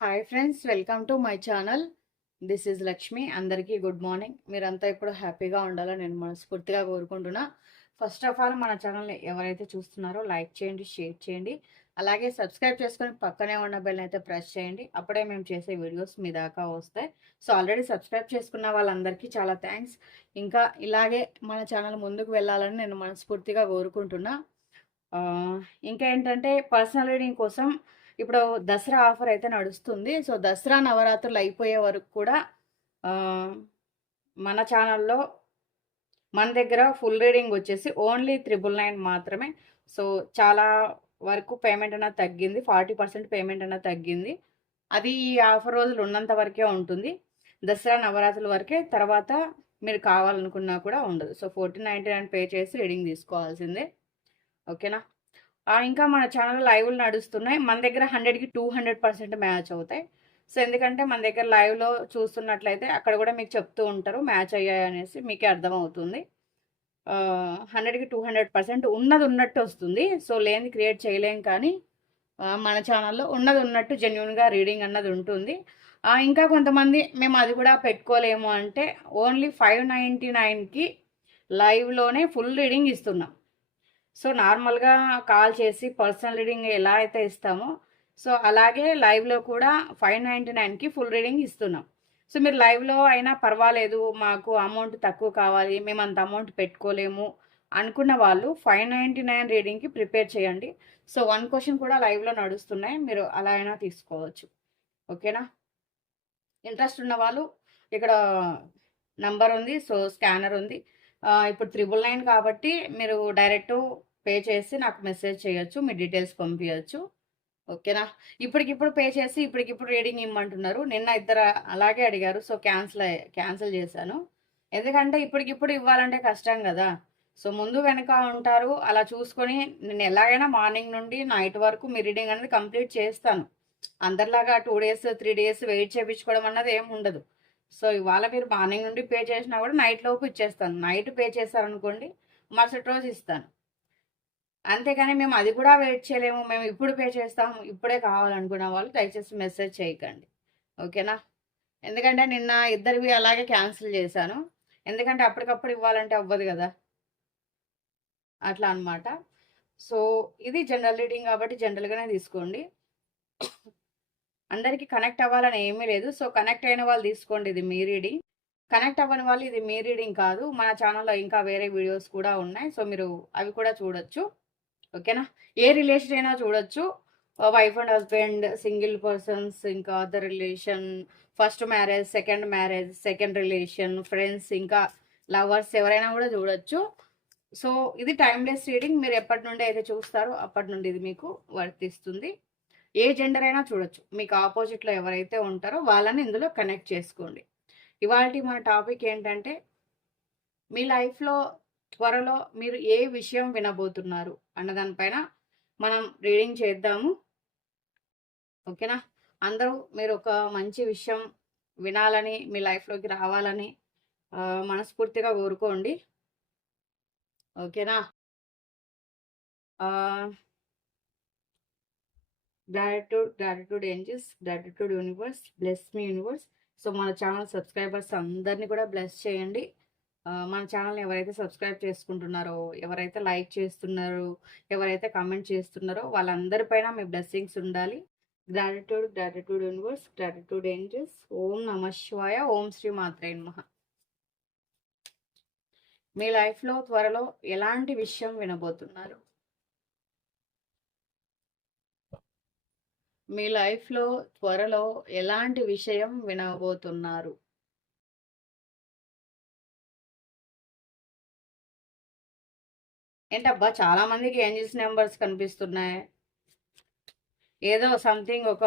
Hi friends welcome to my channel this is Lakshmi అందరికీ good morning మీరంతా ఇప్పుడు హ్యాపీగా ఉండాలని నేను మనస్ఫూర్తిగా కోరుకుంటున్నా. ఫస్ట్ ఆఫ్ ఆల్ మన ఛానల్ని ఎవరైతే చూస్తున్నారో లైక్ చేయండి షేర్ చేయండి. అలాగే సబ్స్క్రైబ్ చేసుకొని పక్కనే ఉన్న బెల్ అయితే ప్రెస్ చేయండి. అప్పుడే మేము చేసే వీడియోస్ మీ దాకా వస్తాయి. సో ఆల్రెడీ సబ్స్క్రైబ్ చేసుకున్న వాళ్ళందరికీ చాలా థ్యాంక్స్ ఇంకా ఇలాగే మన ఛానల్ ముందుకు వెళ్ళాలని నేను మనస్ఫూర్తిగా కోరుకుంటున్నా. Uh, ఇంకా ఏంటంటే పర్సనల్ రీడింగ్ కోసం ఇప్పుడు దసరా ఆఫర్ అయితే నడుస్తుంది. సో దసరా నవరాత్రులు అయిపోయే వరకు కూడా మన ఛానల్లో మన దగ్గర ఫుల్ రీడింగ్ వచ్చేసి ఓన్లీ త్రిబుల్ నైన్ మాత్రమే. సో చాలా వరకు పేమెంట్ అనేది తగ్గింది. ఫార్టీ పర్సెంట్ పేమెంట్ అనేది తగ్గింది. అది ఈ ఆఫర్ రోజులు ఉన్నంత వరకే ఉంటుంది. దసరా నవరాత్రుల వరకే తర్వాత మీరు కావాలనుకున్నా కూడా ఉండదు. So fourteen ninety nine pay చేసి రీడింగ్ తీసుకోవాల్సిందే. ఓకేనా? ఇంకా మన ఛానల్ లైవ్లు నడుస్తున్నాయి. మన దగ్గర హండ్రెడ్కి టూ హండ్రెడ్ పర్సెంట్ మ్యాచ్ అవుతాయి. సో ఎందుకంటే మన దగ్గర లైవ్లో చూస్తున్నట్లయితే అక్కడ కూడా మీకు చెప్తూ ఉంటారు మ్యాచ్ అయ్యాయి అనేసి మీకే అర్థమవుతుంది. హండ్రెడ్కి టూ హండ్రెడ్ పర్సెంట్ ఉన్నది ఉన్నట్టు వస్తుంది. సో లేని క్రియేట్ చేయలేం కానీ మన ఛానల్లో ఉన్నది ఉన్నట్టు జెన్యున్గా రీడింగ్ అన్నది ఉంటుంది. ఇంకా కొంతమంది మేము అది కూడా పెట్టుకోలేము అంటే ఓన్లీ ఫైవ్ నైంటీ నైన్కి లైవ్లోనే ఫుల్ రీడింగ్ ఇస్తున్నాం. సో నార్మల్గా కాల్ చేసి పర్సనల్ రీడింగ్ ఎలా అయితే ఇస్తామో సో అలాగే లైవ్లో కూడా ఫైవ్ నైంటీ నైన్కి ఫుల్ రీడింగ్ ఇస్తున్నాం. సో మీరు లైవ్లో అయినా పర్వాలేదు మాకు అమౌంట్ తక్కువ కావాలి మేము అంత అమౌంట్ పెట్టుకోలేము అనుకున్న వాళ్ళు ఫైవ్ నైంటీ నైన్ రీడింగ్కి ప్రిపేర్ చేయండి. సో వన్ క్వశ్చన్ కూడా లైవ్లో నడుస్తున్నాయి మీరు అలా అయినా తీసుకోవచ్చు. ఓకేనా? ఇంట్రెస్ట్ ఉన్న వాళ్ళు ఇక్కడ నంబర్ ఉంది సో స్కానర్ ఉంది. ఇప్పుడు త్రిబుల్ నైన్ కాబట్టి మీరు డైరెక్ట్ పే చేసి నాకు మెసేజ్ చేయొచ్చు మీ డీటెయిల్స్ పంపించచ్చు ఓకేనా? ఇప్పటికిప్పుడు పే చేసి ఇప్పటికిప్పుడు రీడింగ్ ఇమ్మంటున్నారు. నిన్న ఇద్దరు అలాగే అడిగారు సో క్యాన్సిల్ క్యాన్సిల్ చేశాను. ఎందుకంటే ఇప్పటికిప్పుడు ఇవ్వాలంటే కష్టం కదా. సో ముందు వెనక ఉంటారు అలా చూసుకొని నేను ఎలాగైనా మార్నింగ్ నుండి నైట్ వరకు మీ రీడింగ్ అనేది కంప్లీట్ చేస్తాను. అందరిలాగా two days three days wait చేయించుకోవడం అన్నది ఏమి ఉండదు. సో ఇవాళ మీరు మార్నింగ్ నుండి పే చేసినా కూడా నైట్ లోపు ఇచ్చేస్తాను. నైట్ పే చేశారనుకోండి మరుసటి రోజు ఇస్తాను. అంతేకాని మేము అది కూడా వెయిట్ చేయలేము. మేము ఇప్పుడు పే చేస్తాము. ఇప్పుడే కావాలనుకున్న వాళ్ళు దయచేసి మెసేజ్ చేయకండి. ఓకేనా? ఎందుకంటే నిన్న ఇద్దరివి అలాగే క్యాన్సిల్ చేశాను. ఎందుకంటే అప్పటికప్పుడు ఇవ్వాలంటే అవ్వదు కదా? అట్లా అన్నమాట. సో ఇది జనరల్ రీడింగ్ కాబట్టి జనరల్గానే తీసుకోండి. అందరికీ కనెక్ట్ అవ్వాలని ఏమీ లేదు. సో కనెక్ట్ అయిన వాళ్ళు తీసుకోండి ఇది మీ రీడింగ్ కనెక్ట్ అవ్వని వాళ్ళు ఇది మీ రీడింగ్ కాదు. మన ఛానల్లో ఇంకా వేరే వీడియోస్ కూడా ఉన్నాయి. సో మీరు అవి కూడా చూడొచ్చు. ఓకేనా? ఏ రిలేషన్ అయినా చూడొచ్చు. Wife and husband single persons ఇంకా other relation first marriage second marriage second relation friends ఇంకా లవర్స్ ఎవరైనా కూడా చూడొచ్చు. సో ఇది టైమ్లెస్ రీడింగ్ మీరు ఎప్పటి నుండి అయితే చూస్తారో అప్పటి నుండి ఇది మీకు వర్తిస్తుంది. ఏ జెండర్ అయినా చూడొచ్చు. మీకు ఆపోజిట్లో ఎవరైతే ఉంటారో వాళ్ళని ఇందులో కనెక్ట్ చేసుకోండి. ఇవాళ మన టాపిక్ ఏంటంటే మీ లైఫ్లో త్వరలో మీరు ఏ విషయం వినబోతున్నారు అన్నదానిపైన మనం రీడింగ్ చేద్దాము. ఓకేనా? అందరూ మీరు ఒక మంచి విషయం వినాలని మీ లైఫ్లోకి రావాలని మనస్ఫూర్తిగా కోరుకోండి. ఓకేనా? Gratitude gratitude angels gratitude universe bless me universe so మన ఛానల్ సబ్స్క్రైబర్స్ అందరినీ కూడా బ్లెస్ చేయండి. మన ఛానల్ని ఎవరైతే సబ్స్క్రైబ్ చేసుకుంటున్నారో ఎవరైతే లైక్ చేస్తున్నారో ఎవరైతే కామెంట్ చేస్తున్నారో వాళ్ళందరిపైన మీ బ్లెస్సింగ్స్ ఉండాలి. Gratitude gratitude universe gratitude angels Om Namah Shivaya Om Shri మాత్రే మహా మీ లైఫ్లో త్వరలో ఎలాంటి విషయం వినబోతున్నారు? మీ లైఫ్లో త్వరలో ఎలాంటి విషయం వినబోతున్నారు? ఏంటబ్బా చాలామందికి ఏంజిల్స్ నెంబర్స్ కనిపిస్తున్నాయి. ఏదో సంథింగ్ ఒక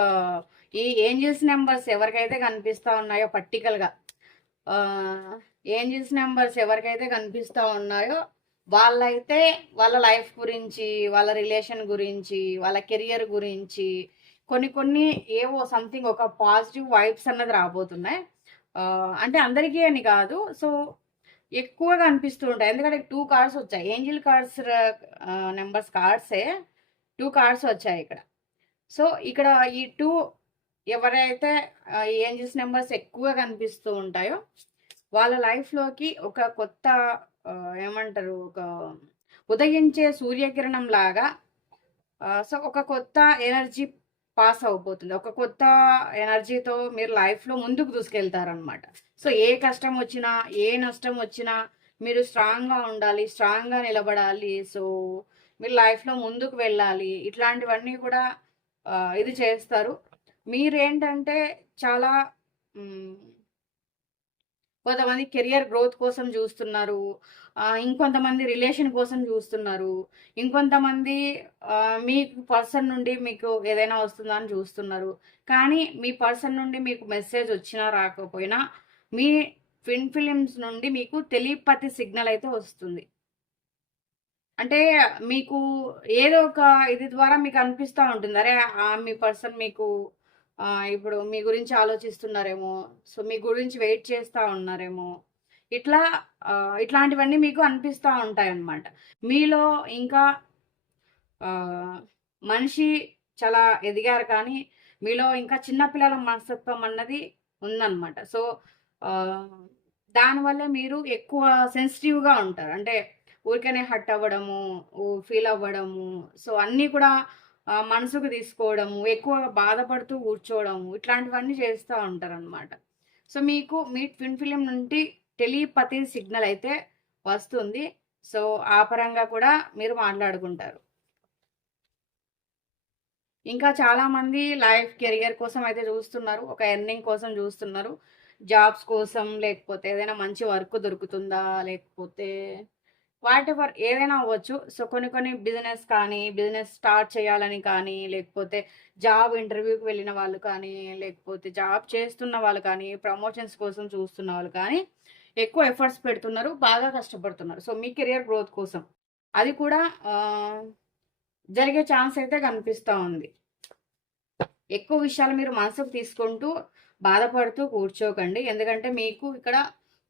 ఈ ఏంజిల్స్ నెంబర్స్ ఎవరికైతే కనిపిస్తా ఉన్నాయో పర్టికల్గా ఏంజిల్స్ నెంబర్స్ ఎవరికైతే కనిపిస్తూ ఉన్నాయో వాళ్ళైతే వాళ్ళ లైఫ్ గురించి వాళ్ళ రిలేషన్ గురించి వాళ్ళ కెరియర్ గురించి కొన్ని కొన్ని ఏవో సంథింగ్ ఒక పాజిటివ్ వైబ్స్ అన్నది రాబోతున్నాయి. అంటే అందరికీ అని కాదు. సో ఎక్కువగా అనిపిస్తూ ఉంటాయి. ఎందుకంటే టూ కార్డ్స్ వచ్చాయి. ఏంజిల్ కార్డ్స్ నెంబర్స్ కార్డ్సే టూ కార్డ్స్ వచ్చాయి ఇక్కడ. సో ఇక్కడ ఈ టూ ఎవరైతే ఏంజిల్స్ నెంబర్స్ ఎక్కువగా కనిపిస్తూ ఉంటాయో వాళ్ళ లైఫ్లోకి ఒక కొత్త ఏమంటారు ఒక ఉదయించే సూర్యకిరణం లాగా సో ఒక కొత్త ఎనర్జీ పాస్ అయిపోతుంది ఒక కొత్త ఎనర్జీతో మీరు లైఫ్లో ముందుకు దూసుకెళ్తారనమాట సో ఏ కష్టం వచ్చినా ఏ నష్టం వచ్చినా మీరు స్ట్రాంగ్గా ఉండాలి స్ట్రాంగ్గా నిలబడాలి. సో మీరు లైఫ్లో ముందుకు వెళ్ళాలి. ఇట్లాంటివన్నీ కూడా ఇది చేస్తారు. మీరేంటంటే చాలా కొంతమంది కెరియర్ గ్రోత్ కోసం చూస్తున్నారు. ఇంకొంతమంది రిలేషన్ కోసం చూస్తున్నారు. ఇంకొంతమంది మీ పర్సన్ నుండి మీకు ఏదైనా వస్తుందా అని చూస్తున్నారు. కానీ మీ పర్సన్ నుండి మీకు మెసేజ్ వచ్చినా రాకపోయినా మీ ఫిన్ ఫిలిమ్స్ నుండి మీకు తెలియపతి సిగ్నల్ అయితే వస్తుంది. అంటే మీకు ఏదో ఒక ఇది ద్వారా మీకు అనిపిస్తూ ఉంటుంది. అరే మీ పర్సన్ మీకు ఇప్పుడు మీ గురించి ఆలోచిస్తున్నారేమో సో మీ గురించి వెయిట్ చేస్తూ ఉన్నారేమో. ఇట్లా ఇట్లాంటివన్నీ మీకు అనిపిస్తూ ఉంటాయి అన్నమాట మీలో ఇంకా మనిషి చాలా ఎదిగారు కానీ మీలో ఇంకా చిన్నపిల్లల మనస్తత్వం అన్నది ఉందన్నమాట. సో దానివల్ల మీరు ఎక్కువ సెన్సిటివ్గా ఉంటారు. అంటే ఊరికనే హట్ అవ్వడము ఫీల్ అవ్వడము సో అన్నీ కూడా మనసుకు తీసుకోవడము ఎక్కువ బాధపడుతూ కూర్చోవడము ఇట్లాంటివన్నీ చేస్తూ ఉంటారు అనమాట సో మీకు మీ ట్విన్ ఫిలిం నుండి టెలిపతి సిగ్నల్ అయితే వస్తుంది. సో ఆ పరంగా కూడా మీరు మాట్లాడుకుంటారు. ఇంకా చాలామంది లైఫ్ కెరియర్ కోసం అయితే చూస్తున్నారు. ఒక ఎర్నింగ్ కోసం చూస్తున్నారు. జాబ్స్ కోసం లేకపోతే ఏదైనా మంచి వర్క్ దొరుకుతుందా? లేకపోతే వాట్ ఎవర్ ఏదైనా అవ్వచ్చు. సో కొన్ని కొన్ని బిజినెస్ కానీ బిజినెస్ స్టార్ట్ చేయాలని కానీ లేకపోతే జాబ్ ఇంటర్వ్యూకి వెళ్ళిన వాళ్ళు కానీ లేకపోతే జాబ్ చేస్తున్న వాళ్ళు కానీ ప్రమోషన్స్ కోసం చూస్తున్న వాళ్ళు కానీ ఎక్కువ ఎఫర్ట్స్ పెడుతున్నారు బాగా కష్టపడుతున్నారు. సో మీ కెరియర్ గ్రోత్ కోసం. అది కూడా జరిగే ఛాన్స్ అయితే కనిపిస్తూ ఉంది. ఎక్కువ విషయాలు మీరు మనసుకు తీసుకుంటూ బాధపడుతూ కూర్చోకండి. ఎందుకంటే మీకు ఇక్కడ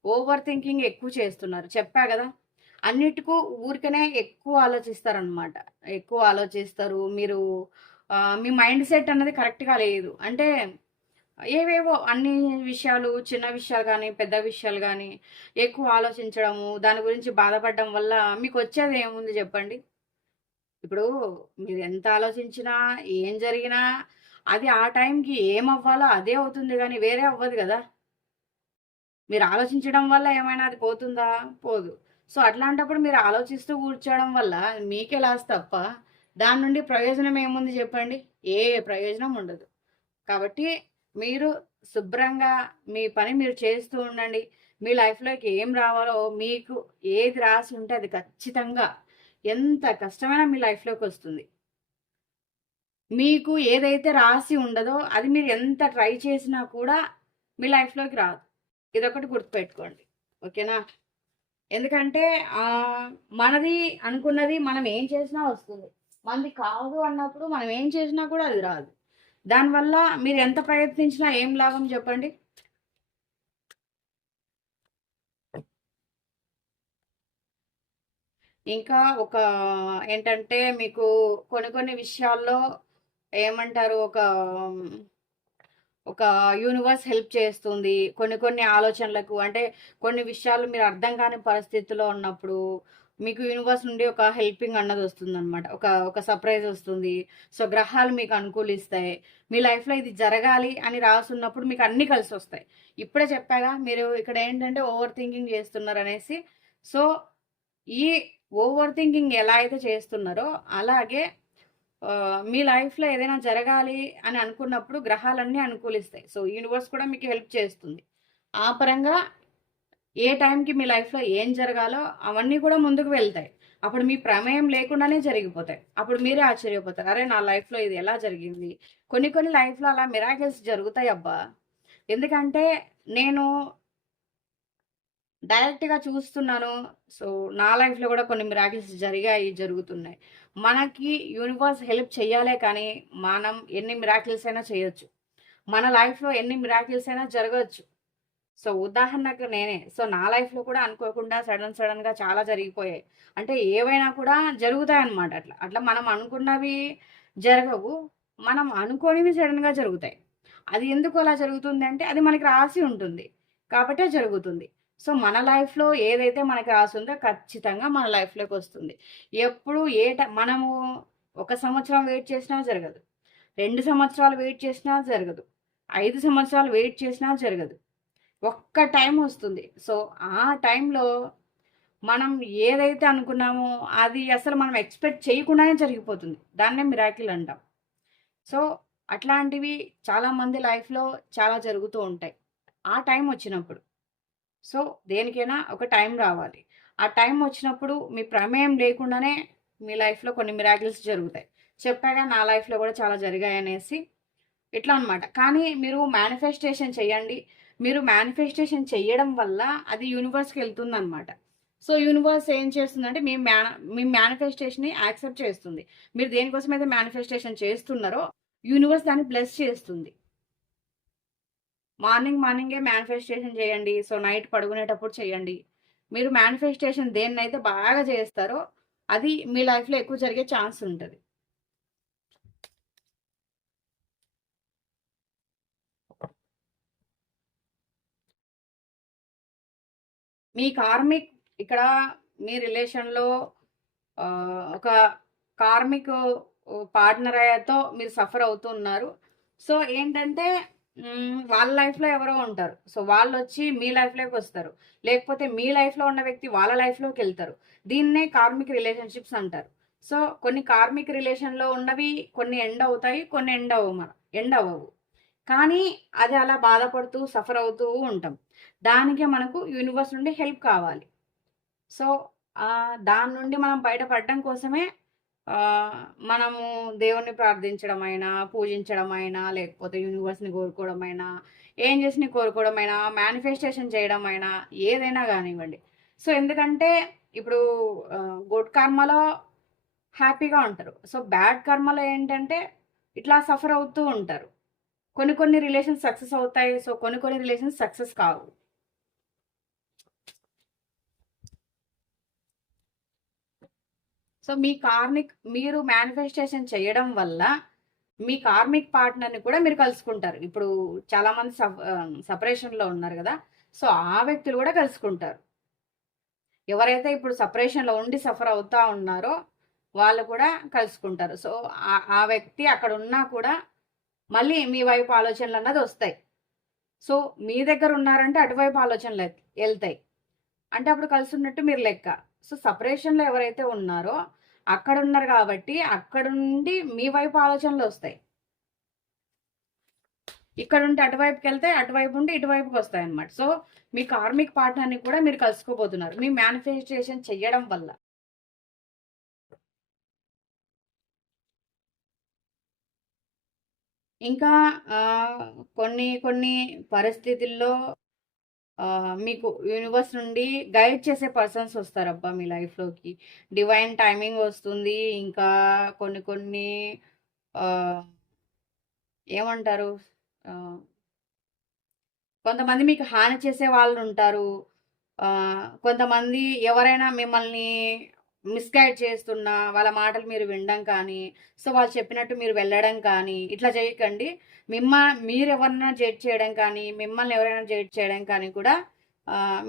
ఓవర్ థింకింగ్ ఎక్కువ చేస్తున్నారు. చెప్పా కదా అన్నిటికూ ఊరికనే ఎక్కువ ఆలోచిస్తారనమాట. ఎక్కువ ఆలోచిస్తారు. మీరు మీ మైండ్ సెట్ అన్నది కరెక్ట్గా లేదు. అంటే ఏవేవో అన్ని విషయాలు చిన్న విషయాలు కానీ పెద్ద విషయాలు కానీ ఎక్కువ ఆలోచించడము దాని గురించి బాధపడడం వల్ల మీకు వచ్చేది ఏముంది చెప్పండి? ఇప్పుడు మీరు ఎంత ఆలోచించినా ఏం జరిగినా అది ఆ టైంకి ఏం అవ్వాలో అదే అవుతుంది కానీ వేరే అవ్వదు కదా? మీరు ఆలోచించడం వల్ల ఏమైనా అది పోతుందా? పోదు. సో అట్లాంటప్పుడు మీరు ఆలోచిస్తూ కూర్చోవడం వల్ల మీకే లాస్ తప్ప దాని నుండి ప్రయోజనం ఏముంది చెప్పండి? ఏ ప్రయోజనం ఉండదు. కాబట్టి మీరు శుభ్రంగా మీ పని మీరు చేస్తూ ఉండండి. మీ లైఫ్లోకి ఏం రావాలో మీకు ఏది రాసి ఉంటే అది ఖచ్చితంగా ఎంత కష్టమైనా మీ లైఫ్లోకి వస్తుంది. మీకు ఏదైతే రాసి ఉండదో అది మీరు ఎంత ట్రై చేసినా కూడా మీ లైఫ్లోకి రాదు. ఇదొకటి గుర్తుపెట్టుకోండి. ఓకేనా? ఎందుకంటే మనది అనుకున్నది మనం ఏం చేసినా వస్తుంది. మనది కాదు అన్నప్పుడు మనం ఏం చేసినా కూడా అది రాదు. దానివల్ల మీరు ఎంత ప్రయత్నించినా ఏం లాభం చెప్పండి? ఇంకా ఒక ఏంటంటే మీకు కొన్ని కొన్ని విషయాల్లో ఏమంటారు ఒక ఒక యూనివర్స్ హెల్ప్ చేస్తుంది. కొన్ని కొన్ని ఆలోచనలకు అంటే కొన్ని విషయాలు మీరు అర్థం కాని పరిస్థితిలో ఉన్నప్పుడు మీకు యూనివర్స్ నుండి ఒక హెల్పింగ్ అన్నది వస్తుంది అనమాట ఒక ఒక సర్ప్రైజ్ వస్తుంది. సో గ్రహాలు మీకు అనుకూలిస్తాయి. మీ లైఫ్లో ఇది జరగాలి అని రాసున్నప్పుడు మీకు అన్నీ కలిసి వస్తాయి. ఇప్పుడే చెప్పాగా మీరు ఇక్కడ ఏంటంటే ఓవర్ థింకింగ్ చేస్తున్నారు అనేసి సో ఈ ఓవర్ థింకింగ్ ఎలా అయితే చేస్తున్నారో అలాగే మీ లైఫ్లో ఏదైనా జరగాలి అని అనుకున్నప్పుడు గ్రహాలన్నీ అనుకూలిస్తాయి. సో యూనివర్స్ కూడా మీకు హెల్ప్ చేస్తుంది. ఆ పరంగా ఏ టైంకి మీ లైఫ్లో ఏం జరగాలో అవన్నీ కూడా ముందుకు వెళ్తాయి. అప్పుడు మీ ప్రమేయం లేకుండానే జరిగిపోతాయి. అప్పుడు మీరే ఆశ్చర్యపోతారు. అరే నా లైఫ్లో ఇది ఎలా జరిగింది? కొన్ని కొన్ని లైఫ్లో అలా మిరాకిల్స్ జరుగుతాయి అబ్బా. ఎందుకంటే నేను డైరెక్ట్గా చూస్తున్నాను. సో నా లైఫ్లో కూడా కొన్ని మిరాకిల్స్ జరిగాయి జరుగుతున్నాయి. మనకి యూనివర్స్ హెల్ప్ చేయాలే కానీ మనం ఎన్ని మిరాకిల్స్ అయినా చేయొచ్చు. మన లైఫ్లో ఎన్ని మిరాకిల్స్ అయినా జరగవచ్చు సో ఉదాహరణకు నేనే. సో నా లైఫ్లో కూడా అనుకోకుండా సడన్ సడన్గా చాలా జరిగిపోయాయి. అంటే ఏవైనా కూడా జరుగుతాయి అన్నమాట అట్లా. అట్లా మనం అనుకున్నవి జరగవు. మనం అనుకోనివి సడన్గా జరుగుతాయి. అది ఎందుకు అలా జరుగుతుంది అంటే అది మనకి రాసి ఉంటుంది. కాబట్టే జరుగుతుంది. సో మన లైఫ్లో ఏదైతే మనకి రాసి ఉందో ఖచ్చితంగా మన లైఫ్లోకి వస్తుంది. ఎప్పుడు ఏ మనము ఒక సంవత్సరం వెయిట్ చేసినా జరగదు. రెండు సంవత్సరాలు వెయిట్ చేసినా జరగదు. ఐదు సంవత్సరాలు వెయిట్ చేసినా జరగదు. ఒక్క టైం వస్తుంది. సో ఆ టైంలో మనం ఏదైతే అనుకున్నామో అది అసలు మనం ఎక్స్పెక్ట్ చేయకుండానే జరిగిపోతుంది. దాన్నే మిరాకిల్ అంటాం. సో అట్లాంటివి చాలామంది లైఫ్లో చాలా జరుగుతూ ఉంటాయి. ఆ టైం వచ్చినప్పుడు. సో దేనికైనా ఒక టైం రావాలి. ఆ టైం వచ్చినప్పుడు మీ ప్రమేయం లేకుండానే మీ లైఫ్లో కొన్ని మిరాకిల్స్ జరుగుతాయి. చెప్పాగా నా లైఫ్లో కూడా చాలా జరిగాయి అనేసి ఇట్లా అనమాట కానీ మీరు మేనిఫెస్టేషన్ చేయండి. మీరు మేనిఫెస్టేషన్ చేయడం వల్ల అది యూనివర్స్కి వెళ్తుంది అనమాట సో యూనివర్స్ ఏం చేస్తుందంటే మీ మ్యాన మీ మేనిఫెస్టేషన్ని యాక్సెప్ట్ చేస్తుంది. మీరు దేనికోసం అయితే మేనిఫెస్టేషన్ చేస్తున్నారో యూనివర్స్ దాన్ని బ్లెస్ చేస్తుంది. మార్నింగ్ మార్నింగే మేనిఫెస్టేషన్ చేయండి. సో నైట్ పడుకునేటప్పుడు చేయండి. మీరు మేనిఫెస్టేషన్ దేన్నైతే బాగా చేస్తారో అది మీ లైఫ్లో ఎక్కువ జరిగే ఛాన్స్ ఉంటుంది. మీ కార్మిక్ ఇక్కడ మీ రిలేషన్లో ఒక కార్మిక్ పార్ట్నర్ మీరు సఫర్ అవుతున్నారు సో ఏంటంటే వాళ్ళ లైఫ్లో ఎవరో ఉంటారు. సో వాళ్ళు వచ్చి మీ లైఫ్లోకి వస్తారు. లేకపోతే మీ లైఫ్లో ఉన్న వ్యక్తి వాళ్ళ లైఫ్లోకి వెళ్తారు. దీన్నే కార్మిక్ రిలేషన్షిప్స్ అంటారు. సో కొన్ని కార్మిక్ రిలేషన్లో ఉన్నవి కొన్ని ఎండ్ అవుతాయి కొన్ని ఎండ్ అవ్వవు మన ఎండ్ అవ్వవు. కానీ అది అలా బాధపడుతూ సఫర్ అవుతూ ఉంటాం. దానికే మనకు యూనివర్స్ నుండి హెల్ప్ కావాలి. సో దాని నుండి మనం బయటపడడం కోసమే మనము దేవుణ్ణి ప్రార్థించడమైనా పూజించడమైనా లేకపోతే యూనివర్స్ని కోరుకోవడమైనా ఏం చేసి కోరుకోవడమైనా మేనిఫెస్టేషన్ చేయడమైనా ఏదైనా కానివ్వండి. సో ఎందుకంటే ఇప్పుడు గుడ్ కర్మలో హ్యాపీగా ఉంటారు. సో బ్యాడ్ కర్మలో ఏంటంటే ఇట్లా సఫర్ అవుతూ ఉంటారు. కొన్ని కొన్ని రిలేషన్స్ సక్సెస్ అవుతాయి. సో కొన్ని కొన్ని రిలేషన్స్ సక్సెస్ కావు. సో మీ కార్మిక్ మీరు మేనిఫెస్టేషన్ చేయడం వల్ల మీ కార్మిక్ పార్ట్నర్ని కూడా మీరు కలుసుకుంటారు. ఇప్పుడు చాలామంది సపరేషన్లో ఉన్నారు కదా సో ఆ వ్యక్తులు కూడా కలుసుకుంటారు. ఎవరైతే ఇప్పుడు సపరేషన్లో ఉండి సఫర్ అవుతా ఉన్నారో వాళ్ళు కూడా కలుసుకుంటారు. సో ఆ- వ్యక్తి అక్కడ ఉన్నా కూడా మళ్ళీ మీ వైపు ఆలోచనలు అన్నది వస్తాయి. సో మీ దగ్గర ఉన్నారంటే అటువైపు ఆలోచనలు వెళ్తాయి అంటే అప్పుడు కలిసి ఉన్నట్టు మీరు లెక్క. సో సపరేషన్లో ఎవరైతే ఉన్నారో అక్కడ ఉన్నారు కాబట్టి అక్కడ నుండి మీ వైపు ఆలోచనలు వస్తాయి. ఇక్కడ ఉంటే అటువైపుకి వెళ్తే అటువైపు ఉండి ఇటువైపుకి వస్తాయి అన్నమాట సో మీ కార్మిక్ పార్ట్నర్ని కూడా మీరు కలుసుకోబోతున్నారు. మీ మేనిఫెస్టేషన్ చెయ్యడం వల్ల. ఇంకా కొన్ని కొన్ని పరిస్థితుల్లో మీకు యూనివర్స్ నుండి గైడ్ చేసే పర్సన్స్ వస్తారబ్బా మీ లైఫ్లోకి డివైన్ టైమింగ్ వస్తుంది ఇంకా కొన్ని కొన్ని ఏమంటారు? కొంతమంది మీకు హాని చేసే వాళ్ళు ఉంటారు. కొంతమంది ఎవరైనా మిమ్మల్ని మిస్గైడ్ చేస్తున్నా వాళ్ళ మాటలు మీరు వినడం కానీ సో వాళ్ళు చెప్పినట్టు మీరు వెళ్ళడం కానీ ఇట్లా చేయకండి. మిమ్మ మీరు ఎవరైనా జడ్జ్ చేయడం కానీ మిమ్మల్ని ఎవరైనా జడ్జ్ చేయడం కానీ కూడా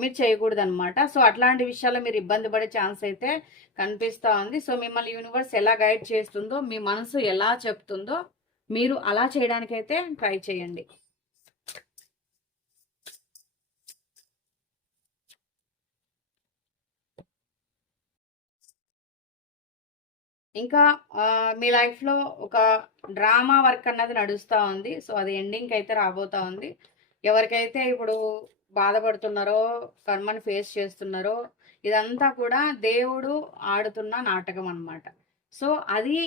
మీరు చేయకూడదు అనమాట సో అట్లాంటి విషయాల్లో మీరు ఇబ్బంది పడే ఛాన్స్ అయితే కనిపిస్తూ ఉంది. సో మిమ్మల్ని యూనివర్స్ ఎలా గైడ్ చేస్తుందో మీ మనసు ఎలా చెప్తుందో మీరు అలా చేయడానికైతే ట్రై చేయండి. ఇంకా మీ లైఫ్లో ఒక డ్రామా వర్క్ అన్నది నడుస్తూ ఉంది. సో అది ఎండింగ్కి అయితే రాబోతూ ఉంది. ఎవరికైతే ఇప్పుడు బాధపడుతున్నారో కర్మని ఫేస్ చేస్తున్నారో ఇదంతా కూడా దేవుడు ఆడుతున్న నాటకం అనమాట సో అది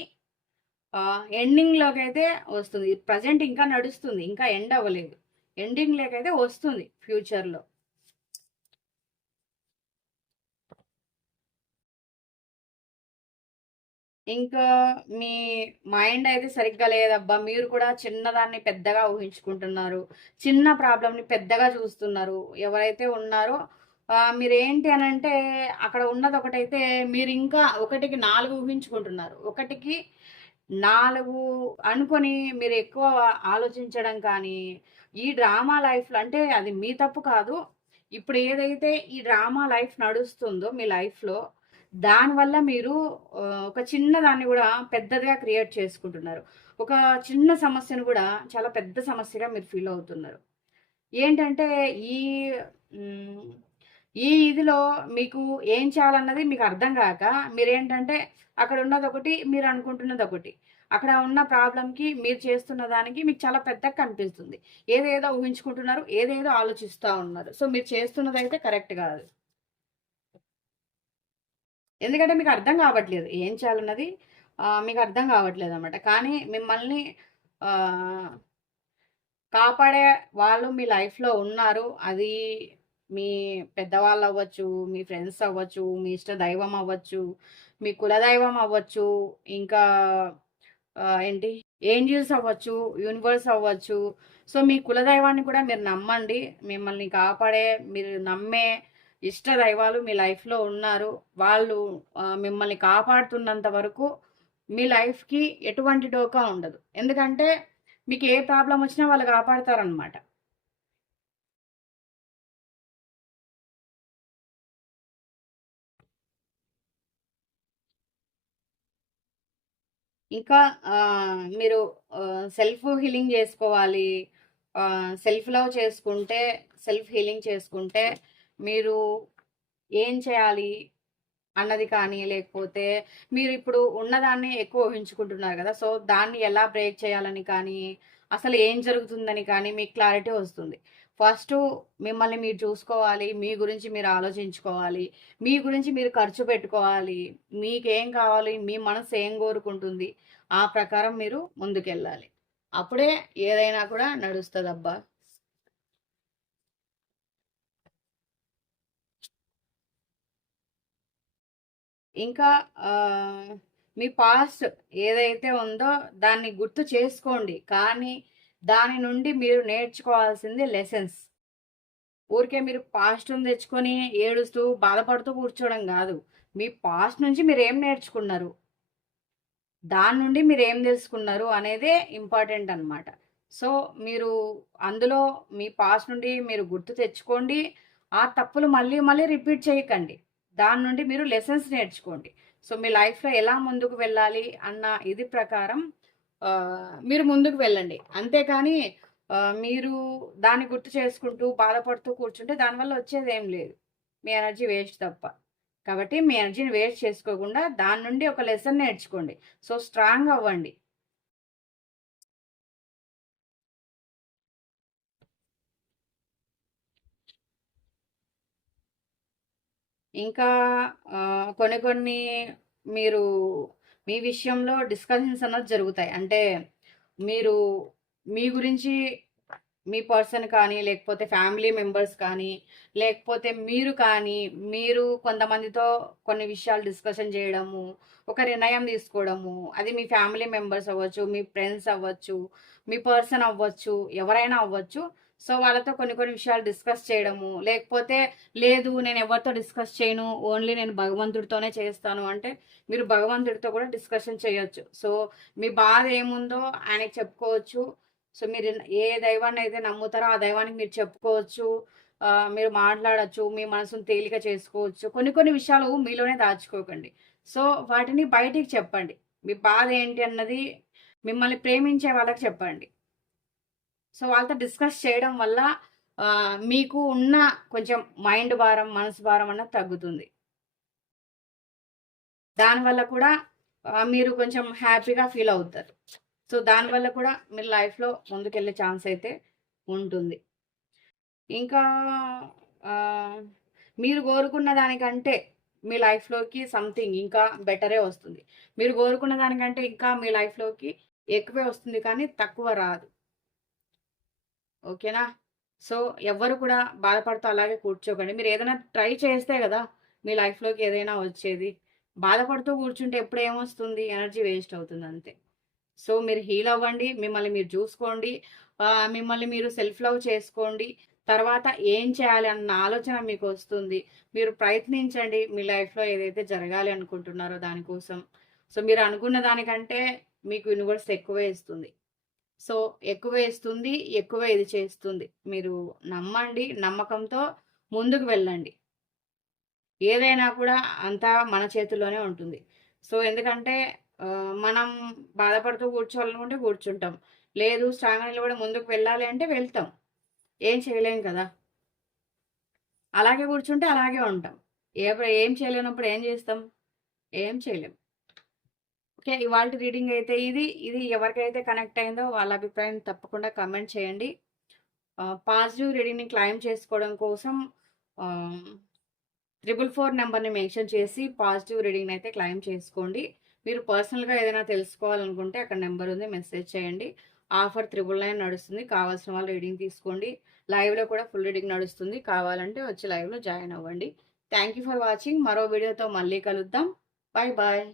ఎండింగ్లోకి అయితే వస్తుంది. ప్రజెంట్ ఇంకా నడుస్తుంది. ఇంకా ఎండ్ అవ్వలేదు. ఎండింగ్లోకి అయితే వస్తుంది ఫ్యూచర్లో. ఇంకా మీ మైండ్ అయితే సరిగ్గా లేదబ్బా. మీరు కూడా చిన్నదాన్ని పెద్దగా ఊహించుకుంటున్నారు. చిన్న ప్రాబ్లంని పెద్దగా చూస్తున్నారు. ఎవరైతే ఉన్నారో మీరేంటి మీరు ఏంటి అని అంటే అక్కడ ఉన్నది ఒకటైతే మీరు ఇంకా ఒకటికి నాలుగు ఊహించుకుంటున్నారు. ఒకటికి నాలుగు అనుకొని మీరు ఎక్కువ ఆలోచించడం కానీ ఈ డ్రామా లైఫ్లో అంటే అది మీ తప్పు కాదు. ఇప్పుడు ఏదైతే ఈ డ్రామా లైఫ్ నడుస్తుందో మీ లైఫ్లో దానివల్ల మీరు ఒక చిన్న దాన్ని కూడా పెద్దదిగా క్రియేట్ చేసుకుంటున్నారు. ఒక చిన్న సమస్యను కూడా చాలా పెద్ద సమస్యగా మీరు ఫీల్ అవుతున్నారు. ఏంటంటే ఈ ఈ ఇదిలో మీకు ఏం చేయాలన్నది మీకు అర్థం కాక మీరేంటంటే అక్కడ ఉన్నది ఒకటి మీరు అనుకుంటున్నది ఒకటి. అక్కడ ఉన్న ప్రాబ్లంకి మీరు చేస్తున్న దానికి మీకు చాలా పెద్దగా కనిపిస్తుంది. ఏదేదో ఊహించుకుంటున్నారు ఏదేదో ఆలోచిస్తూ ఉన్నారు. సో మీరు చేస్తున్నది అయితే కరెక్ట్ కాదు. ఎందుకంటే మీకు అర్థం కావట్లేదు. ఏం చేయాలన్నది మీకు అర్థం కావట్లేదు అనమాట కానీ మిమ్మల్ని కాపాడే వాళ్ళు మీ లైఫ్లో ఉన్నారు. అది మీ పెద్దవాళ్ళు అవ్వచ్చు మీ ఫ్రెండ్స్ అవ్వచ్చు మీ ఇష్ట దైవం అవ్వచ్చు మీ కులదైవం అవ్వచ్చు ఇంకా ఏంటి? ఏంజిల్స్ అవ్వచ్చు యూనివర్స్ అవ్వచ్చు. సో మీ కులదైవాన్ని కూడా మీరు నమ్మండి. మిమ్మల్ని కాపాడే మీరు నమ్మే ఇష్ట దైవాలు మీ లైఫ్లో ఉన్నారు. వాళ్ళు మిమ్మల్ని కాపాడుతున్నంత వరకు మీ లైఫ్కి ఎటువంటి డోకా ఉండదు. ఎందుకంటే మీకు ఏ ప్రాబ్లం వచ్చినా వాళ్ళు కాపాడతారనమాట ఇంకా మీరు సెల్ఫ్ హీలింగ్ చేసుకోవాలి. సెల్ఫ్ లవ్ చేసుకుంటే సెల్ఫ్ హీలింగ్ చేసుకుంటే మీరు ఏం చేయాలి అన్నది కానీ లేకపోతే మీరు ఇప్పుడు ఉన్నదాన్ని ఎక్కువ ఊహించుకుంటున్నారు కదా సో దాన్ని ఎలా బ్రేక్ చేయాలని కానీ అసలు ఏం జరుగుతుందని కానీ మీకు క్లారిటీ వస్తుంది. ఫస్ట్ మిమ్మల్ని మీరు చూసుకోవాలి మీ గురించి మీరు ఆలోచించుకోవాలి మీ గురించి మీరు ఖర్చు పెట్టుకోవాలి మీకేం కావాలి మీ మనసు ఏం కోరుకుంటుంది ఆ ప్రకారం మీరు ముందుకెళ్ళాలి. అప్పుడే ఏదైనా కూడా నడుస్తుంది అబ్బా ఇంకా మీ పాస్ట్ ఏదైతే ఉందో దాన్ని గుర్తు చేసుకోండి. కానీ దాని నుండి మీరు నేర్చుకోవాల్సింది లెసన్స్ ఊరికే మీరు పాస్ట్ తెచ్చుకొని ఏడుస్తూ బాధపడుతూ కూర్చోవడం కాదు. మీ పాస్ట్ నుంచి మీరు ఏం నేర్చుకున్నారు? దాని నుండి మీరు ఏం తెలుసుకున్నారు అనేదే ఇంపార్టెంట్ అన్నమాట. సో మీరు అందులో మీ పాస్ట్ నుండి మీరు గుర్తు తెచ్చుకోండి. ఆ తప్పులు మళ్ళీ మళ్ళీ రిపీట్ చేయకండి. దాని నుండి మీరు లెసన్స్ నేర్చుకోండి. సో మీ లైఫ్లో ఎలా ముందుకు వెళ్ళాలి అన్న ఇది ప్రకారం మీరు ముందుకు వెళ్ళండి. అంతేకాని మీరు దాన్ని గుర్తు చేసుకుంటూ బాధపడుతూ కూర్చుంటే దానివల్ల వచ్చేది ఏం లేదు. మీ ఎనర్జీ వేస్ట్ తప్ప. కాబట్టి మీ ఎనర్జీని వేస్ట్ చేసుకోకుండా దాని నుండి ఒక లెసన్ నేర్చుకోండి. సో స్ట్రాంగ్ అవ్వండి. ఇంకా కొన్ని కొన్ని మీరు మీ విషయంలో డిస్కషన్స్ అన్నది జరుగుతాయి. అంటే మీరు మీ గురించి మీ పర్సన్ కానీ లేకపోతే ఫ్యామిలీ మెంబర్స్ కానీ లేకపోతే మీరు కానీ మీరు కొంతమందితో కొన్ని విషయాలు డిస్కషన్ చేయడము ఒక నిర్ణయం తీసుకోవడము అది మీ ఫ్యామిలీ మెంబర్స్ అవ్వచ్చు మీ ఫ్రెండ్స్ అవ్వచ్చు మీ పర్సన్ అవ్వచ్చు ఎవరైనా అవ్వచ్చు సో వాళ్ళతో కొన్ని కొన్ని విషయాలు డిస్కస్ చేయడము. లేకపోతే లేదు నేను ఎవరితో డిస్కస్ చేయను ఓన్లీ నేను భగవంతుడితోనే చేస్తాను అంటే మీరు భగవంతుడితో కూడా డిస్కషన్ చేయొచ్చు. సో మీ బాధ ఏముందో ఆయనకి చెప్పుకోవచ్చు. సో మీరు ఏ దైవాన్ని అయితే నమ్ముతారో ఆ దైవానికి మీరు చెప్పుకోవచ్చు. మీరు మాట్లాడచ్చు మీ మనసును తేలిక చేసుకోవచ్చు. కొన్ని కొన్ని విషయాలు మీలోనే దాచుకోకండి. సో వాటిని బయటికి చెప్పండి. మీ బాధ ఏంటి అన్నది మిమ్మల్ని ప్రేమించే వాళ్ళకి చెప్పండి. సో వాళ్ళతో డిస్కస్ చేయడం వల్ల మీకు ఉన్న కొంచెం మైండ్ భారం మనసు భారం అన్నది తగ్గుతుంది. దానివల్ల కూడా మీరు కొంచెం హ్యాపీగా ఫీల్ అవుతారు. సో దానివల్ల కూడా మీరు లైఫ్లో ముందుకెళ్ళే ఛాన్స్ అయితే ఉంటుంది. ఇంకా మీరు కోరుకున్న దానికంటే మీ లైఫ్లోకి సంథింగ్ ఇంకా బెటరే వస్తుంది. మీరు కోరుకున్న దానికంటే ఇంకా మీ లైఫ్లోకి ఎక్కువే వస్తుంది కానీ తక్కువ రాదు. ఓకేనా? సో ఎవ్వరు కూడా బాధపడుతూ అలాగే కూర్చోకండి. మీరు ఏదైనా ట్రై చేస్తే కదా మీ లైఫ్లోకి ఏదైనా వచ్చేది. బాధపడుతూ కూర్చుంటే ఎప్పుడు ఏమొస్తుంది? ఎనర్జీ వేస్ట్ అవుతుంది అంతే. సో మీరు హీల్ అవ్వండి మిమ్మల్ని మీరు చూసుకోండి మిమ్మల్ని మీరు సెల్ఫ్ లవ్ చేసుకోండి. తర్వాత ఏం చేయాలి అన్న ఆలోచన మీకు వస్తుంది. మీరు ప్రయత్నించండి మీ లైఫ్లో ఏదైతే జరగాలి అనుకుంటున్నారో దానికోసం. సో మీరు అనుకున్న దానికంటే మీకు యూనివర్స్ ఎక్కువే ఇస్తుంది. సో ఎక్కువ ఇస్తుంది ఎక్కువ ఇది చేస్తుంది. మీరు నమ్మండి నమ్మకంతో ముందుకు వెళ్ళండి. ఏదైనా కూడా అంతా మన చేతుల్లోనే ఉంటుంది. సో ఎందుకంటే మనం బాధపడుతూ కూర్చోవాలనుకుంటే కూర్చుంటాం. లేదు స్ట్రాంగ్ నిలబడి ముందుకు వెళ్ళాలి అంటే వెళ్తాం. ఏం చేయలేం కదా. అలాగే కూర్చుంటే అలాగే ఉంటాం. ఏ ఏం చేయలేనప్పుడు ఏం చేస్తాం? ఏం చేయలేం. ఓకే. ఇవాళ రీడింగ్ అయితే ఇది. ఇది ఎవరికైతే కనెక్ట్ అయిందో వాళ్ళ అభిప్రాయం తప్పకుండా కమెంట్ చేయండి. పాజిటివ్ రీడింగ్ని క్లైమ్ చేసుకోవడం కోసం త్రిబుల్ ఫోర్ నెంబర్ని మెన్షన్ చేసి పాజిటివ్ రీడింగ్ అయితే క్లైమ్ చేసుకోండి. మీరు పర్సనల్గా ఏదైనా తెలుసుకోవాలనుకుంటే అక్కడ నెంబర్ ఉంది మెసేజ్ చేయండి. ఆఫర్ త్రిబుల్ నైన్ నడుస్తుంది. కావాల్సిన వాళ్ళు రీడింగ్ తీసుకోండి. లైవ్లో కూడా ఫుల్ రీడింగ్ నడుస్తుంది. కావాలంటే వచ్చి లైవ్లో జాయిన్ అవ్వండి. Thank you for watching. మరో వీడియోతో మళ్ళీ కలుద్దాం. Bye bye.